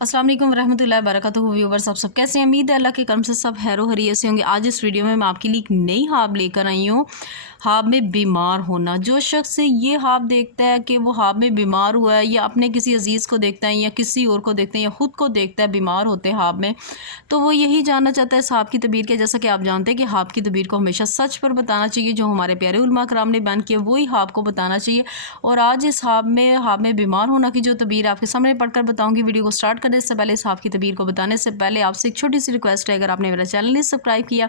अस्सलाम वालेकुम रहमतुल्लाहि वबरकातुहू। व्यूवर्स, आप सब कैसे हैं? उम्मीद है अल्लाह के करम से सब हैरो हरियत से होंगे। आज इस वीडियो में मैं आपके लिए एक नई ख्वाब लेकर आई हूँ। ख्वाब में बीमार होना। जो शख्स ये ख्वाब देखता है कि वो ख्वाब में बीमार हुआ है, या अपने किसी अजीज़ को देखता है, या किसी और को देखता है, या ख़ुद को देखता है बीमार होते ख्वाब में, तो वो यही जानना चाहता है इस ख्वाब की तबीर के। जैसा कि आप जानते हैं कि ख्वाब की तबीर को हमेशा सच पर बताना चाहिए। जो हमारे प्यारे उलमा कराम ने बयान किया वही ख्वाब को बताना चाहिए। और आज इस ख्वाब में बीमार होना की जो तबीर आपके सामने पढ़कर बताऊँगी। वीडियो को स्टार्ट करने से पहले, इस ख्वाब की तबीर को बताने से पहले आपसे एक छोटी सी रिक्वेस्ट है, अगर आपने मेरा चैनल नहीं सब्सक्राइब किया,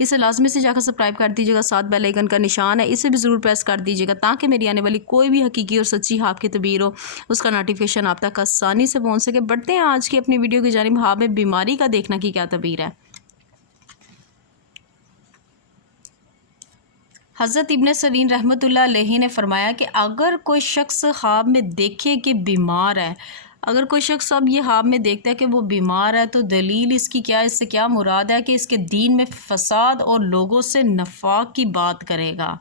इसे लाजमी से जाकर सब्सक्राइब कर दीजिएगा। साथ बेल आइकन का निशान है, इसे भी ज़रूर प्रेस कर दीजिएगा, ताकि मेरी आने वाली कोई भी हकीकी और सच्ची ख्वाब की तबीर हो उसका नोटिफिकेशन आप तक आसानी से पहुँच सके। बढ़ते हैं आज की अपनी वीडियो की जानिब। ख्वाब में बीमारी का देखना की क्या तबीर है। हज़रत इब्न सिरीन रहमतुल्लाह अलैहि ने फरमाया कि अगर कोई शख्स ख्वाब में देखे कि बीमार है, अगर कोई शख्स अब ये ख्वाब में देखता है कि वो बीमार है, तो दलील इसकी क्या है, इससे क्या मुराद है कि इसके दीन में फ़साद और लोगों से नफाक की बात करेगा।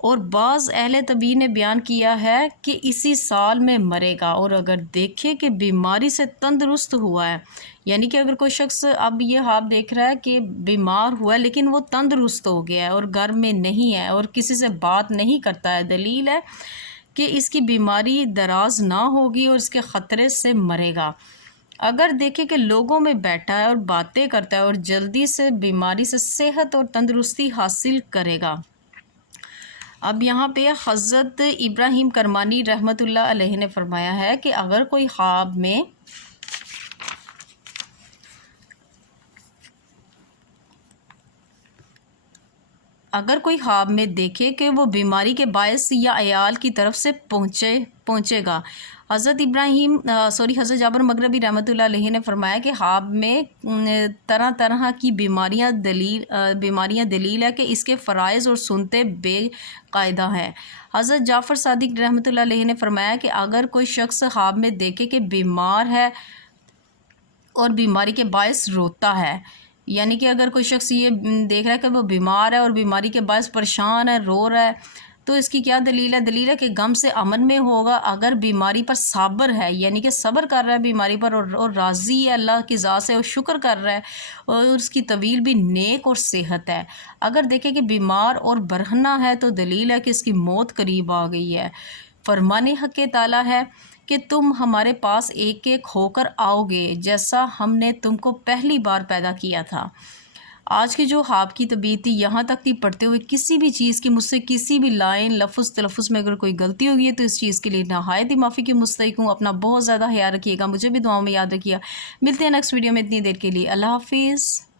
और बाज़ अहले तबीर ने बयान किया है कि इसी साल में मरेगा। और अगर देखे कि बीमारी से तंदुरुस्त हुआ है, यानी कि अगर कोई शख्स अब ये ख्वाब देख रहा है कि बीमार हुआ है लेकिन वो तंदुरुस्त हो गया है और घर में नहीं है और किसी से बात नहीं करता है, दलील है कि इसकी बीमारी दराज ना होगी और इसके ख़तरे से मरेगा। अगर देखे कि लोगों में बैठा है और बातें करता है और जल्दी से बीमारी से सेहत और तंदुरुस्ती हासिल करेगा। अब यहाँ पे हज़रत इब्राहीम करमानी रहमतुल्लाह अलैहि ने फरमाया है कि अगर कोई ख्वाब में देखे कि वो बीमारी के बायस या अयाल की तरफ से पहुँचेगा। हज़रत जाबर मगरबी रहमतुल्लाह अलैहि ने फरमाया कि ख्वाब में तरह तरह की बीमारियां दलील है कि इसके फ़राइज़ और सुनते बेकायदा हैं। हज़रत जाफ़र सादिक रहमतुल्लाह अलैहि ने फरमाया कि अगर कोई शख्स ख्वाब में देखे कि बीमार है और बीमारी के बायस रोता है, यानी कि अगर कोई शख्स ये देख रहा है कि वो बीमार है और बीमारी के बायस परेशान है, रो रहा है, तो इसकी क्या दलील है? दलील है कि गम से अमन में होगा। अगर बीमारी पर साबर है, यानी कि सब्र कर रहा है बीमारी पर, और राज़ी है अल्लाह की ज़ात से और शुक्र कर रहा है, और उसकी तवील भी नेक और सेहत है। अगर देखे कि बीमार और बरहना है, तो दलील है कि इसकी मौत करीब आ गई है। फरमाने हक़ ताला है कि तुम हमारे पास एक एक होकर आओगे, जैसा हमने तुमको पहली बार पैदा किया था। आज की जो ख्वाब की तबीर थी यहाँ तक थी। पढ़ते हुए किसी भी चीज़ की मुझसे किसी भी लाइन लफ्ज़ तलफ़ुज़ में अगर कोई गलती होगी है तो इस चीज़ के लिए नहायत ही माफ़ी की मुस्तहिक़ हूँ। अपना बहुत ज़्यादा ख्याल रखिएगा, मुझे भी दुआओं में याद रखिएगा। मिलते हैं नेक्स्ट वीडियो में। इतनी देर के लिए अल्लाह हाफ़िज़।